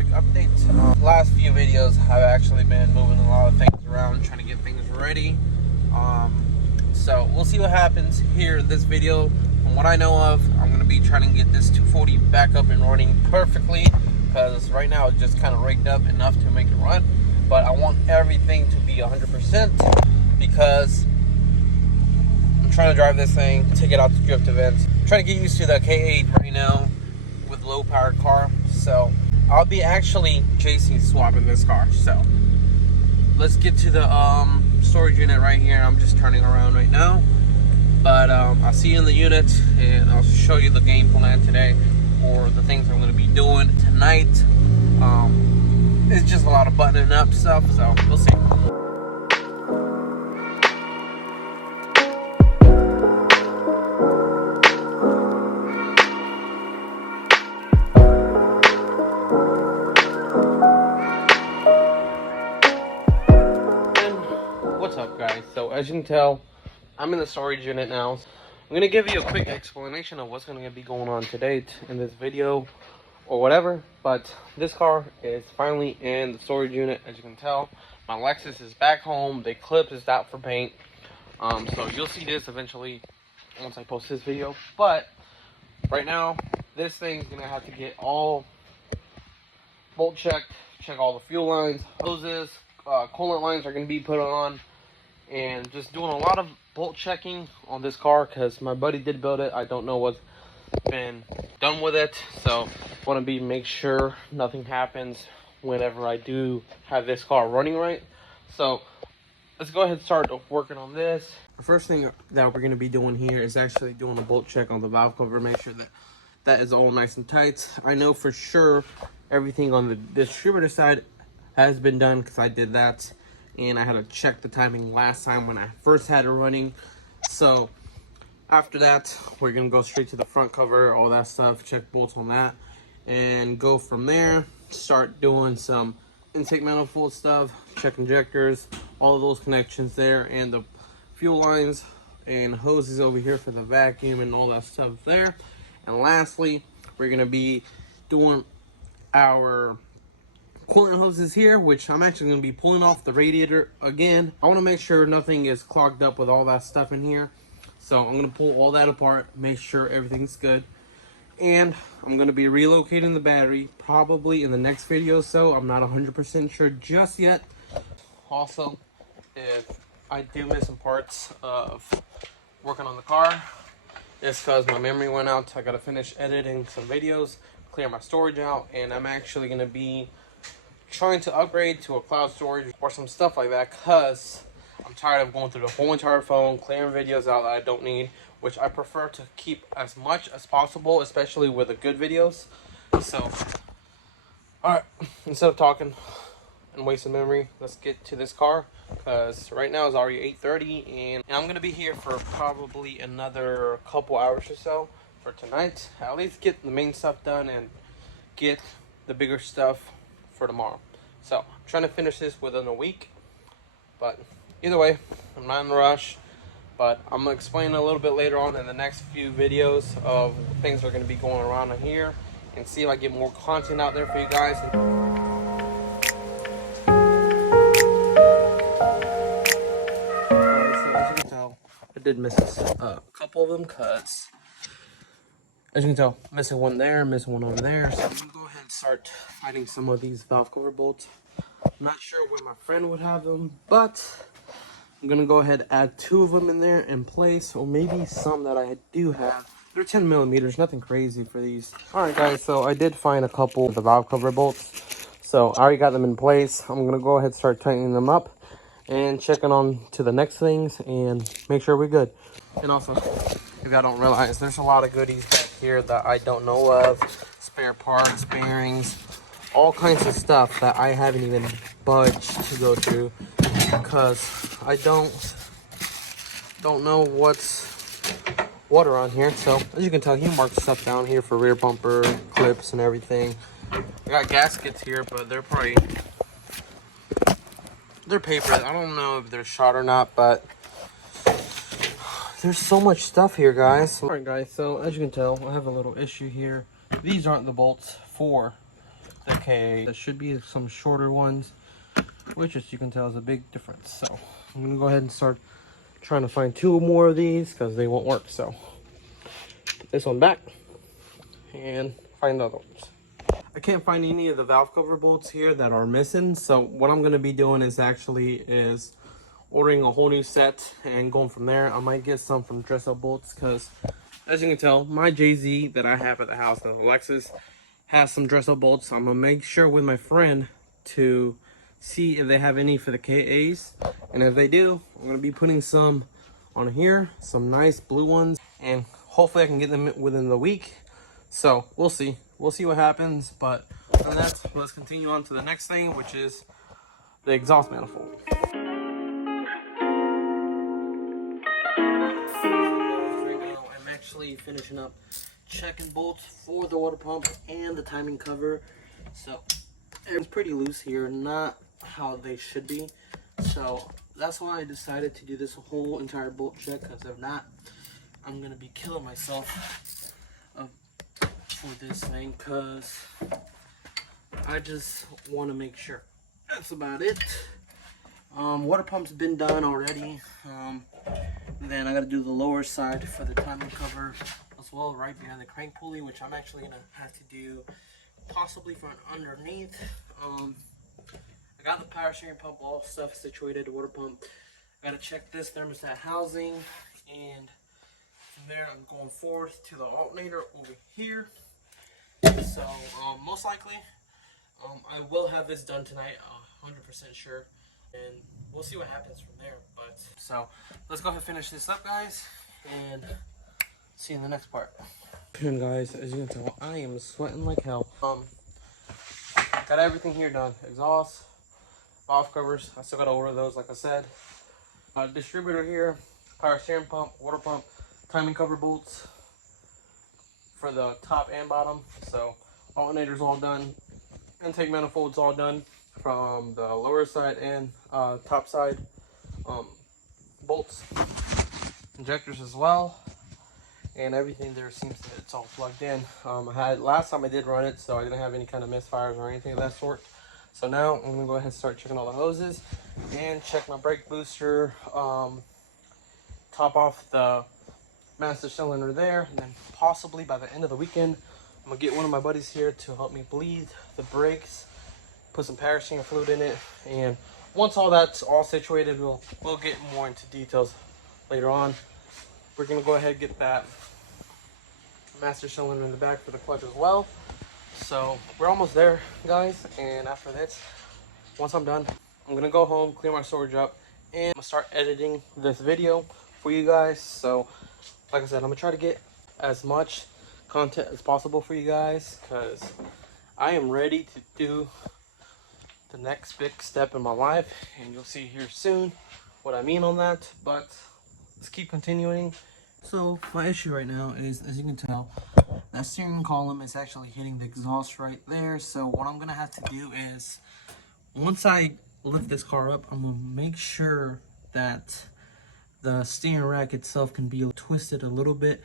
quick update. Last few videos have actually been moving a lot of things around, trying to get things ready. So we'll see what happens here in this video. From what I know of, I'm going to be trying to get this 240 back up and running perfectly, because right now it's just kind of rigged up enough to make it run. But I want everything to be 100% because I'm trying to drive this thing, take it out to drift events. I'm trying to get used to the K8 right now with low powered car. So I'll be actually chasing swapping this car. So let's get to the storage unit right here. I'm just turning around right now. But I'll see you in the unit, and I'll show you the game plan today or the things I'm going to be doing tonight. It's just a lot of buttoning up stuff, so we'll see. And what's up, guys? So as you can tell, I'm in the storage unit now. I'm going to give you a quick explanation of what's going to be going on today in this video or whatever, but this car is finally in the storage unit. As you can tell, my Lexus is back home. The Eclipse is out for paint. So you'll see this eventually once I post this video, but right now this thing's going to have to get all bolt checked, check all the fuel lines, hoses, coolant lines are going to be put on, and just doing a lot of bolt checking on this car because my buddy did build it. I don't know what's been done with it, so want to make sure nothing happens whenever I do have this car running right. So let's go ahead and start working on this. The first thing that we're going to be doing here is actually doing a bolt check on the valve cover, make sure that that is all nice and tight. I know for sure everything on the distributor side has been done because I did that, and I had to check the timing last time when I first had it running. So after that, we're gonna go straight to the front cover, all that stuff, check bolts on that, and go from there. Start doing some intake manifold stuff, check injectors, all of those connections there, and the fuel lines and hoses over here for the vacuum and all that stuff there. And lastly, we're gonna be doing our coolant hoses here, which I'm actually going to be pulling off the radiator again. I want to make sure nothing is clogged up with all that stuff in here, so I'm going to pull all that apart, make sure everything's good, and I'm going to be relocating the battery probably in the next video, so I'm not 100% sure just yet. Also, if I do miss some parts of working on the car, it's because my memory went out. I got to finish editing some videos, clear my storage out, and I'm actually going to be trying to upgrade to a cloud storage or some stuff like that, because I'm tired of going through the whole entire phone, clearing videos out that I don't need, which I prefer to keep as much as possible, especially with the good videos. So, alright, instead of talking and wasting memory, let's get to this car, because right now it's already 8:30, and I'm going to be here for probably another couple hours or so for tonight. At least get the main stuff done and get the bigger stuff for tomorrow. So I'm trying to finish this within a week, but either way, I'm not in a rush. But I'm gonna explain a little bit later on in the next few videos of things that are gonna be going around in here, and see if I get more content out there for you guys. So as you can tell, I did miss a couple of them, because as you can tell, missing one there, missing one over there. So I'm gonna go ahead and start finding some of these valve cover bolts. I'm not sure where my friend would have them, but I'm gonna go ahead and add 2 of them in there in place, or maybe some that I do have. They're 10 millimeters, nothing crazy for these. All right, guys, so I did find a couple of the valve cover bolts. So I already got them in place. I'm gonna go ahead and start tightening them up and checking on to the next things and make sure we're good. And also, if y'all don't realize, there's a lot of goodies back here that I don't know of. Spare parts, bearings, all kinds of stuff that I haven't even budged to go through, because I don't know what's what around here. So as you can tell, he marked stuff down here for rear bumper clips and everything. I got gaskets here, but they're paper. I don't know if they're shot or not, but there's so much stuff here, guys. All right, guys, so as you can tell, I have a little issue here. These aren't the bolts for the K. There should be some shorter ones, which as you can tell is a big difference. So I'm gonna go ahead and start trying to find 2 more of these because they won't work. So put this one back and find the other ones. I can't find any of the valve cover bolts here that are missing. So what I'm gonna be doing is ordering a whole new set and going from there. I might get some from dress up bolts because as you can tell, my JZ that I have at the house, the Lexus, has some dress up bolts. So I'm gonna make sure with my friend to see if they have any for the KAs, and if they do, I'm gonna be putting some on here, some nice blue ones, and hopefully I can get them within the week. So we'll see what happens. But other than that, let's continue on to the next thing, which is the exhaust manifold. I'm actually finishing up checking bolts for the water pump and the timing cover. So it's pretty loose here, not how they should be. So that's why I decided to do this whole entire bolt check, because if not, I'm gonna be killing myself for this thing, because I just want to make sure. That's about it. Water pump's been done already. Then I got to do the lower side for the timing cover as well, right behind the crank pulley, which I'm actually gonna have to do possibly from underneath. I got the power steering pump, all stuff situated, water pump. I gotta check this thermostat housing, and from there I'm going forward to the alternator over here. So most likely I will have this done tonight, 100% sure, and we'll see what happens from there. But so let's go ahead and finish this up, guys, and see you in the next part. And guys, as you can tell, I am sweating like hell. Got everything here done. Exhaust, valve covers, I still gotta order those, like I said. Distributor here, power steering pump, water pump, timing cover bolts for the top and bottom. So alternator's all done, intake manifold's all done from the lower side and top side. Bolts, injectors as well, and everything there seems that it's all plugged in. Last time I did run it, so I didn't have any kind of misfires or anything of that sort. So now I'm gonna go ahead and start checking all the hoses and check my brake booster, top off the master cylinder there, and then possibly by the end of the weekend I'm gonna get one of my buddies here to help me bleed the brakes, put some power steering fluid in it, and once all that's all situated, we'll get more into details later on. We're gonna go ahead and get that master cylinder in the back for the clutch as well. So we're almost there, guys, and after this, once I'm done, I'm gonna go home, clear my storage up, and I'm gonna start editing this video for you guys. So like I said, I'm gonna try to get as much content as possible for you guys, because I am ready to do the next big step in my life, and you'll see here soon what I mean on that. But let's keep continuing. So my issue right now is, as you can tell, that steering column is actually hitting the exhaust right there. So what I'm gonna have to do is, once I lift this car up, I'm gonna make sure that the steering rack itself can be twisted a little bit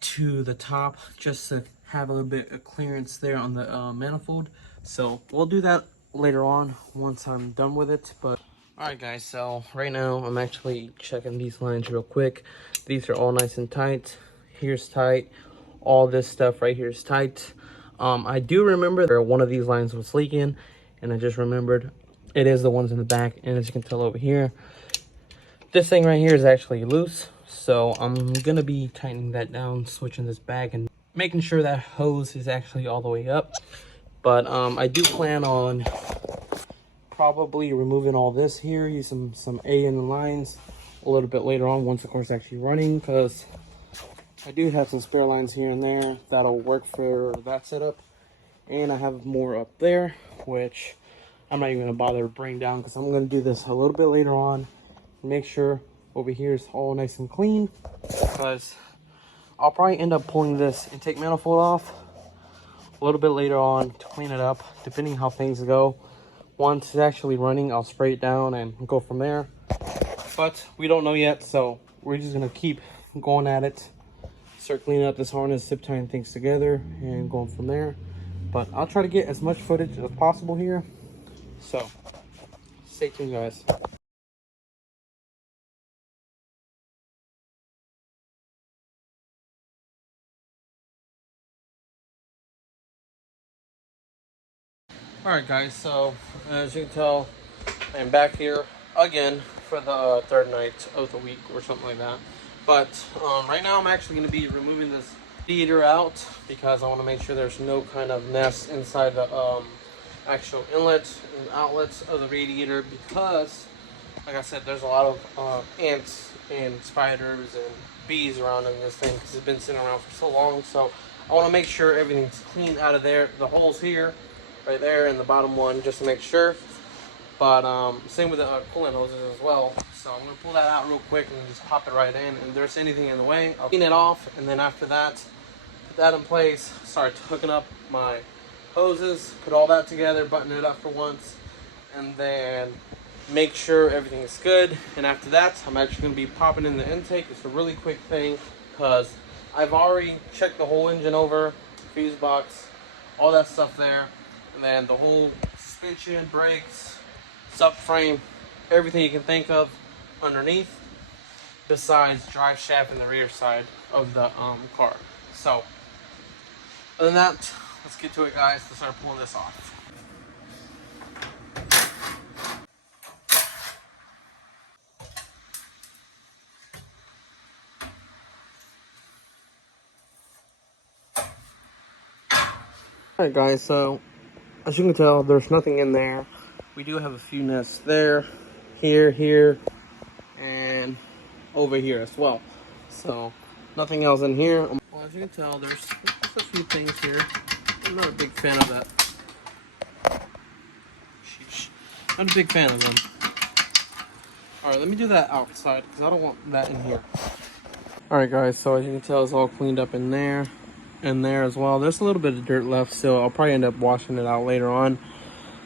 to the top, just to have a little bit of clearance there on the manifold. So we'll do that later on once I'm done with it. But all right, guys, so right now I'm actually checking these lines real quick. These are all nice and tight. Here's tight. All this stuff right here is tight. I do remember that one of these lines was leaking, and I just remembered it is the ones in the back. And as you can tell over here, this thing right here is actually loose. So I'm gonna be tightening that down, switching this back, and making sure that hose is actually all the way up. But I do plan on probably removing all this here, using some A in the lines a little bit later on once the car's actually running, because I do have some spare lines here and there that'll work for that setup. And I have more up there, which I'm not even gonna bother to bring down, because I'm gonna do this a little bit later on. Make sure over here is all nice and clean, because I'll probably end up pulling this intake manifold off a little bit later on to clean it up, depending how things go. Once it's actually running, I'll spray it down and go from there. But we don't know yet, so we're just gonna keep going at it. Start cleaning up this harness, zip tying things together, and going from there. but I'll try to get as much footage as possible here. So stay tuned, guys. Alright guys, so as you can tell, I'm back here again for the third night of the week or something like that. But right now I'm actually going to be removing this radiator out because I want to make sure there's no kind of nest inside the actual inlets and outlets of the radiator, because like I said, there's a lot of ants and spiders and bees around in this thing because it's been sitting around for so long. So I want to make sure everything's clean out of there. The holes here, right there, and the bottom one, just to make sure. But same with the coolant hoses as well. So I'm gonna pull that out real quick and just pop it right in. And if there's anything in the way, I'll clean it off, and then after that, put that in place, start hooking up my hoses, put all that together, button it up for once, and then make sure everything is good. And after that, I'm actually gonna be popping in the intake. It's a really quick thing because I've already checked the whole engine over, fuse box, all that stuff there. And then the whole suspension, brakes, subframe, everything you can think of underneath, besides drive shaft and the rear side of the car. So other than that, let's get to it, guys. Let's start pulling this off. Alright guys, so as you can tell, there's nothing in there. We do have a few nests there, here, and over here as well. So nothing else in here. Well, as you can tell, there's just a few things here. I'm not a big fan of that. Sheesh. Not a big fan of them. Alright, let me do that outside because I don't want that in here. Alright guys, so as you can tell, it's all cleaned up in there and there as well. There's a little bit of dirt left, so I'll probably end up washing it out later on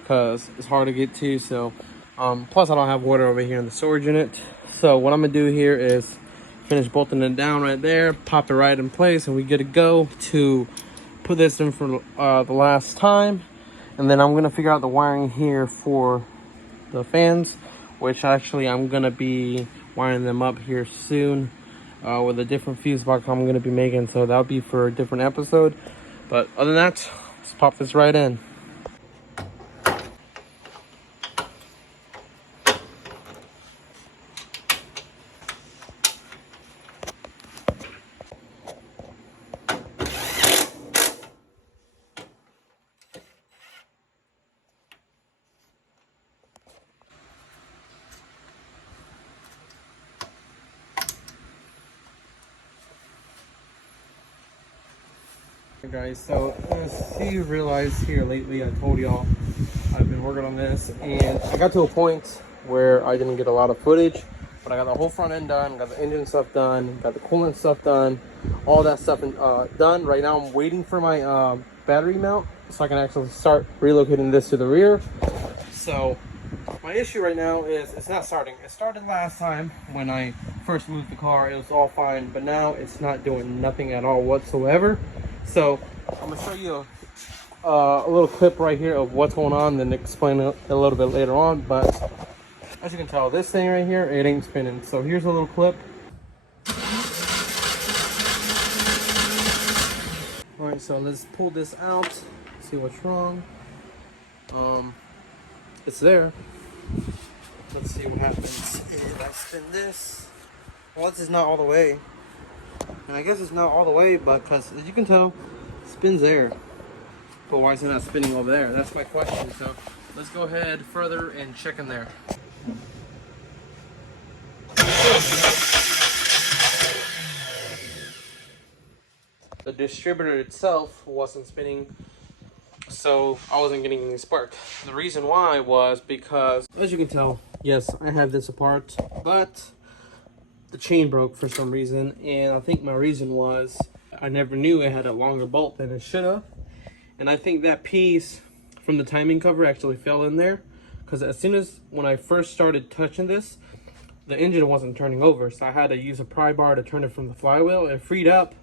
because it's hard to get to. So plus I don't have water over here in the storage unit. So what I'm gonna do here is finish bolting it down right there, pop it right in place, and we get to go to put this in for the last time. And then I'm gonna figure out the wiring here for the fans, which actually I'm gonna be wiring them up here soon with a different fuse box I'm gonna be making. So that'll be for a different episode. But other than that, let's pop this right in. Guys, so as you realize here lately, I told y'all I've been working on this, and I got to a point where I didn't get a lot of footage, but I got the whole front end done, got the engine stuff done, got the coolant stuff done, all that stuff done. Right now I'm waiting for my battery mount so I can actually start relocating this to the rear. So my issue right now is it's not starting. It started last time when I first moved the car, it was all fine, but now it's not doing nothing at all whatsoever. So I'm gonna show you a little clip right here of what's going on, then explain it a little bit later on. But as you can tell, this thing right here, it ain't spinning. So here's a little clip. All right, so let's pull this out, see what's wrong. It's there. Let's see what happens if I spin this. Well, this is not all the way. And I guess it's not all the way, but because as you can tell, it spins there. But why is it not spinning over there? That's my question. So let's go ahead further and check in there. The distributor itself wasn't spinning, so I wasn't getting any spark. The reason why was because, as you can tell, yes, I have this apart, but the chain broke for some reason, and I think my reason was I never knew it had a longer bolt than it should have. And I think that piece from the timing cover actually fell in there, because as soon as when I first started touching this, the engine wasn't turning over, so I had to use a pry bar to turn it from the flywheel. It freed up,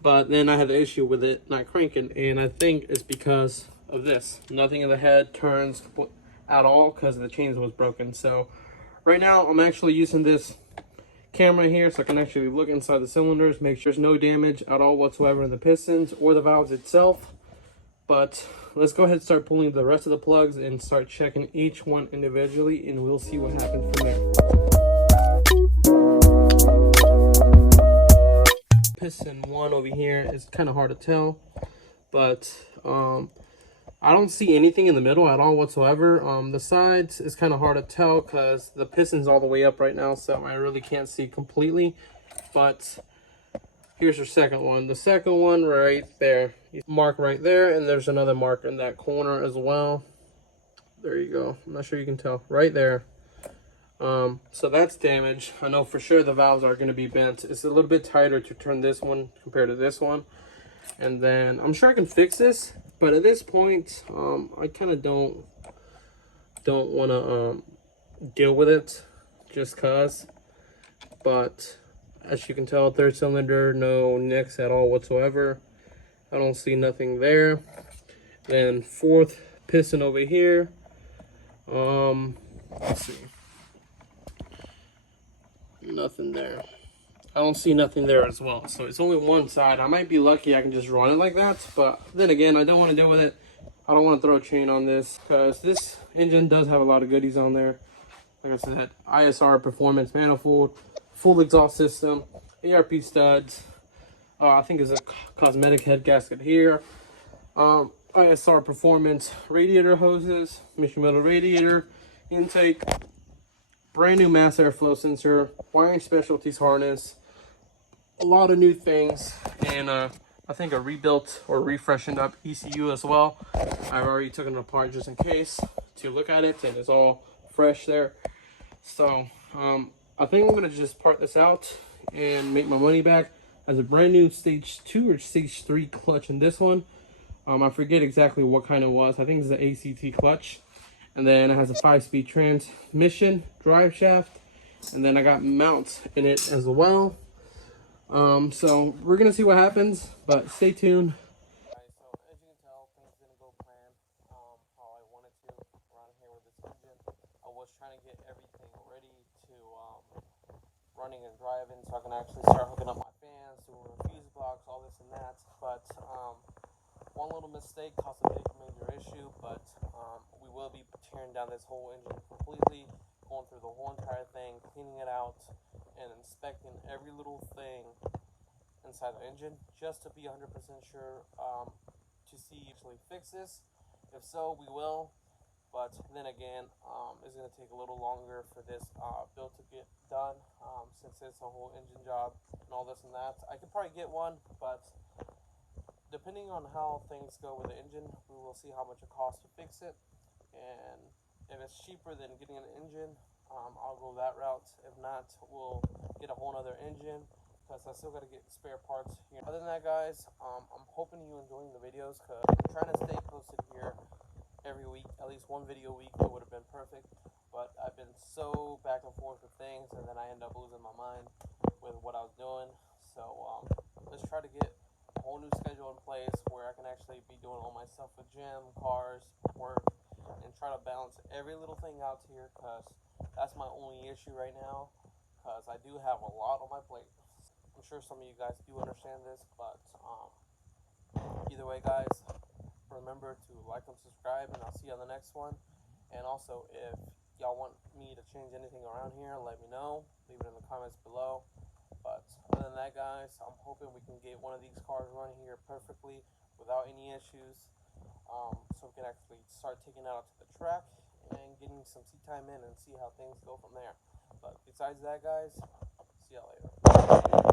But then I had the issue with it not cranking, and I think it's because of this. Nothing in the head turns at all because the chains was broken. So right now I'm actually using this camera here so I can actually look inside the cylinders, make sure there's no damage at all whatsoever in the pistons or the valves itself. But let's go ahead and start pulling the rest of the plugs and start checking each one individually, and we'll see what happens from there. Piston 1 over here is kind of hard to tell, but I don't see anything in the middle at all whatsoever. The sides is kind of hard to tell because the piston's all the way up right now, so I really can't see completely. But here's your second one. The second one right there. You mark right there, and there's another mark in that corner as well. There you go. I'm not sure you can tell. Right there. So that's damage. I know for sure the valves are going to be bent. It's a little bit tighter to turn this one compared to this one. And then I'm sure I can fix this, but at this point, I kind of don't want to deal with it just cause. But as you can tell, third cylinder, no nicks at all whatsoever. I don't see nothing there. Then fourth piston over here. Let's see. Nothing there. I don't see nothing there as well. So it's only one side. I might be lucky I can just run it like that, but then again, I don't want to deal with it. I don't want to throw a chain on this because this engine does have a lot of goodies on there. Like I said, ISR performance manifold, full exhaust system, ARP studs. I think it's a cosmetic head gasket here. ISR performance radiator hoses, mission metal radiator, intake, brand new mass airflow sensor, wiring specialties harness, a lot of new things, and I think a rebuilt or refreshened up ECU as well. I've already taken it apart just in case to look at it, and it's all fresh there. So I think I'm gonna just part this out and make my money back. As a brand new stage 2 or stage 3 clutch in this one. I forget exactly what kind it was. I think it's the ACT clutch. And then it has a 5-speed transmission drive shaft, and then I got mounts in it as well. So we're gonna see what happens, but stay tuned. Alright, so as you can tell, things didn't go plan how I wanted to around here with this engine. I was trying to get everything ready to running and driving so I can actually start hooking up my fans, doing fuse blocks, all this and that. But one little mistake caused a big major issue, but we will be tearing down this whole engine completely, going through the whole entire thing, cleaning it out, and inspecting every little thing inside the engine just to be 100% sure to see actually fix this. If so, we will. But then again, it's going to take a little longer for this build to get done since it's a whole engine job and all this and that. I could probably get one, but depending on how things go with the engine, we will see how much it costs to fix it. And if it's cheaper than getting an engine, I'll go that route. If not, we'll get a whole other engine because I still got to get spare parts here. Other than that, guys, I'm hoping you enjoying the videos because I'm trying to stay posted here every week, at least one video a week. It would have been perfect, but I've been so back and forth with things, and then I end up losing my mind with what I was doing. So let's try to get a whole new schedule in place where I can actually be doing all my stuff with gym, cars, work, and try to balance every little thing out here because that's my only issue right now because I do have a lot on my plate. I'm sure some of you guys do understand this, but either way, guys, remember to like and subscribe, and I'll see you on the next one. And also, if y'all want me to change anything around here, let me know. Leave it in the comments below. But other than that, guys, I'm hoping we can get one of these cars running here perfectly without any issues, so we can actually start taking it out to the track and getting some seat time in and see how things go from there. But besides that, guys, see y'all later.